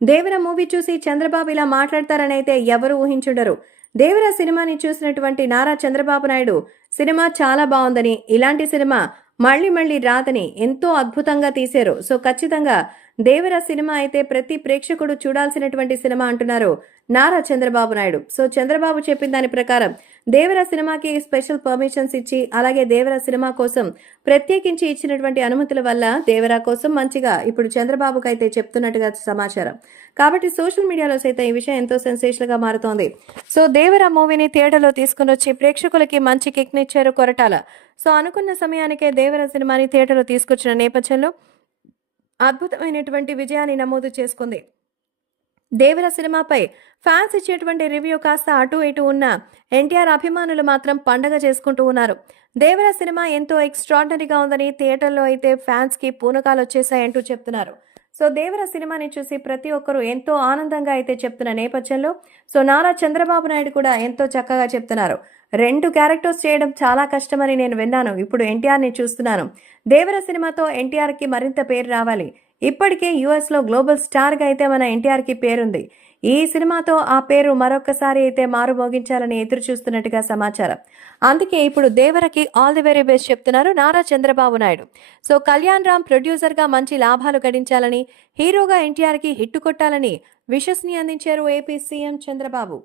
దేవర movie చూసి చంద్రబాబు ఇలా మాట్లాడతారని అయితే ఎవరు ఊహించుండరు. దేవర సినిమాని చూసినటువంటి నారా చంద్రబాబు నాయుడు సినిమా చాలా బాగుందని ఇలాంటి సినిమా మళ్ళీ మళ్ళీ రాదని ఎంతో అద్భుతంగా తీశారు. సో ఖచ్చితంగా దేవర సినిమా అయితే ప్రతి ప్రేక్షకుడు చూడాల్సినటువంటి సినిమా అంటున్నారు నారా చంద్రబాబు నాయుడు. సో చంద్రబాబు చెప్పిన దాని ప్రకారం దేవర సినిమాకి స్పెషల్ పర్మిషన్స్ ఇచ్చి అలాగే దేవర సినిమా కోసం ప్రత్యేకించి ఇచ్చినటువంటి అనుమతుల వల్ల దేవరా కోసం మంచిగా ఇప్పుడు చంద్రబాబుకి అయితే చెప్తున్నట్టుగా సమాచారం. కాబట్టి సోషల్ మీడియాలో సైతం ఈ విషయం ఎంతో సెన్సేషనల్గా మారుతోంది. సో దేవర మూవీని థియేటర్లో తీసుకుని వచ్చి ప్రేక్షకులకి మంచి కిక్నిచ్చారు కొరటాల. సో అనుకున్న సమయానికే దేవర సినిమాని థియేటర్లో తీసుకొచ్చిన నేపథ్యంలో అద్భుతమైనటువంటి విజయాన్ని నమోదు చేసుకుంది. దేవర సినిమాపై ఫ్యాన్స్ ఇచ్చేటువంటి రివ్యూ కాస్త అటు ఇటు ఉన్న ఎన్టీఆర్ అభిమానులు మాత్రం పండగ చేసుకుంటూ ఉన్నారు. దేవర సినిమా ఎంతో ఎక్స్ట్రాడినరీగా ఉందని థియేటర్లో అయితే ఫ్యాన్స్కి పూనకాలు వచ్చేసాయంటూ చెప్తున్నారు. సో దేవర సినిమాని చూసి ప్రతి ఒక్కరూ ఎంతో ఆనందంగా అయితే చెప్తున్న నేపథ్యంలో సో నారా చంద్రబాబు నాయుడు కూడా ఎంతో చక్కగా చెప్తున్నారు. రెండు క్యారెక్టర్స్ చేయడం చాలా కష్టమని నేను విన్నాను. ఇప్పుడు ఎన్టీఆర్ని చూస్తున్నాను. దేవర సినిమాతో ఎన్టీఆర్కి మరింత పేరు రావాలి. ఇప్పటికే యుఎస్లో గ్లోబల్ స్టార్గా అయితే మన ఎన్టీఆర్కి పేరుంది. ఈ సినిమాతో ఆ పేరు మరొకసారి అయితే మారుమోగించాలని ఎదురు చూస్తున్నట్టుగా సమాచారం. అందుకే ఇప్పుడు దేవరకి ఆల్ ది వెరీ బెస్ట్ చెప్తున్నారు నారా చంద్రబాబు నాయుడు. సో కళ్యాణ్ రామ్ ప్రొడ్యూసర్గా మంచి లాభాలు గడించాలని హీరోగా ఎన్టీఆర్కి హిట్టు కొట్టాలని విషస్ని అందించారు ఏపీ సీఎం చంద్రబాబు.